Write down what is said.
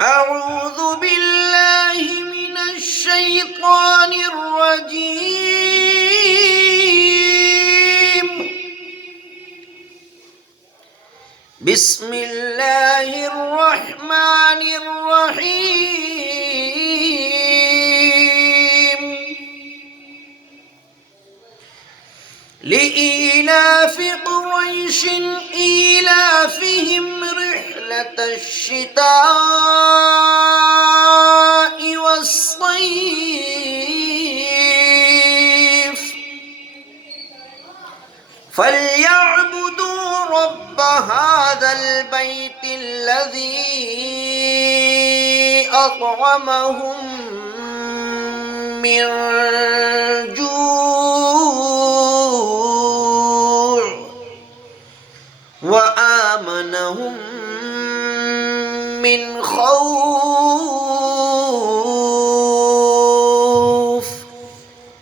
أعوذ بالله من الشيطان الرجيم. بسم الله الرحمن الرحيم. لإيلاف قريش إيلافهم رحلة الشتاء والصيف فليعبدوا رب هذا البيت الذي أطعمهم من جوع وآمنهم من خوف.